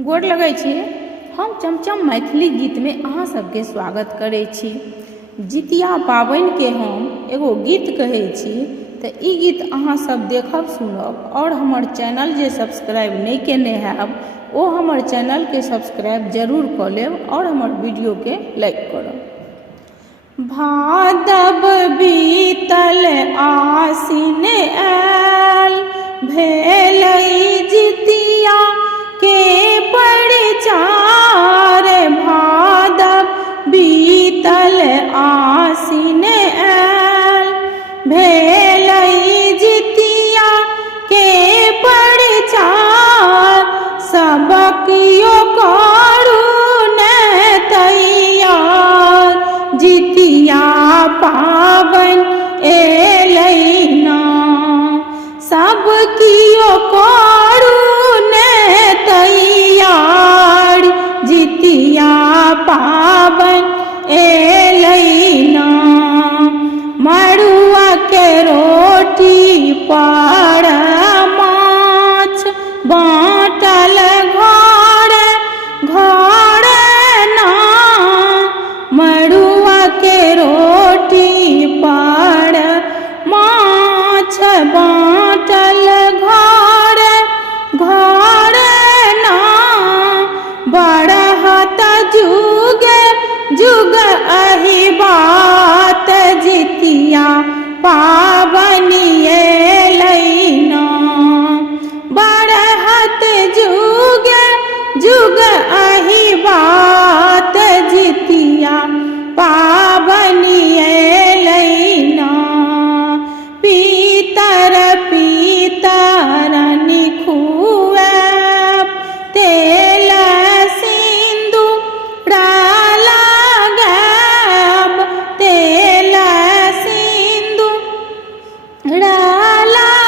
गोर लगै छी। हम चमचम मैथिली गीत में अहाँ सबके स्वागत करै छी। जितिया पाबनि के हम एगो गीत कहै छी, तऽ ई गीत अहाँ सब देखब सुनब और हमर चैनल जे सब्सक्राइब नहीं केने हैब ओ हमर चैनल के सब्सक्राइब जरूर कऽ लेब और हमर वीडियो के लाइक करब। भादव बीतल आसिन आयल, भेलै जितिया के परिचार। भादव बीतल आसिन आयल, भेलै जितिया के परिचार। सब कियो करू ने तैयार, जितिया पाबनि एलै ना। सब कियो करू ने तैयार, जितिया पाबनि एलै ना। मड़ुआ के रोटी पर माछ बाँटल घरे घरे ना। मड़ुआ के रोटी पर माछ बाँटल घरे घरे ना। बढ़त जुगे जुग अहि बात, जितिया पाबनि एलै ना। बढ़त जुगे जुग अहि बात, जितिया पाबनि एलै ना। पितर पितरनि खुआएब, तेल सिन्दूर लगाएब। तेल सिन्दूर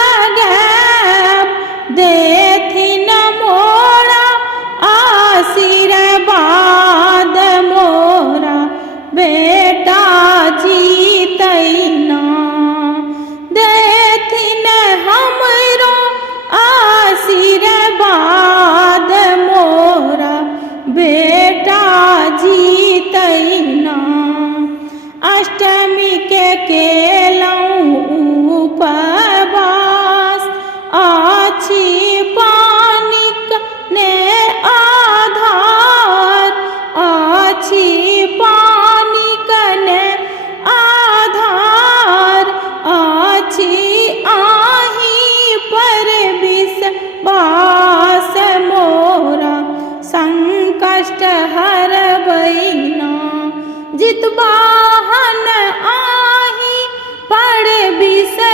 लगाएब, देथिन मोरा आशीर्वाद। मोरा बेटा जीतै ना, देथिन हमरो आशीर्वाद। मोरा बेटा जीतै ना। अष्टमी के केलहुँ उपवास, अछि पानिक ने आधार। अछि पानिक ने आधार, अछि आहि पर विश्वास। मोरा संकष्ट हरबै ना, जितवाहन आहि पर विश्वास।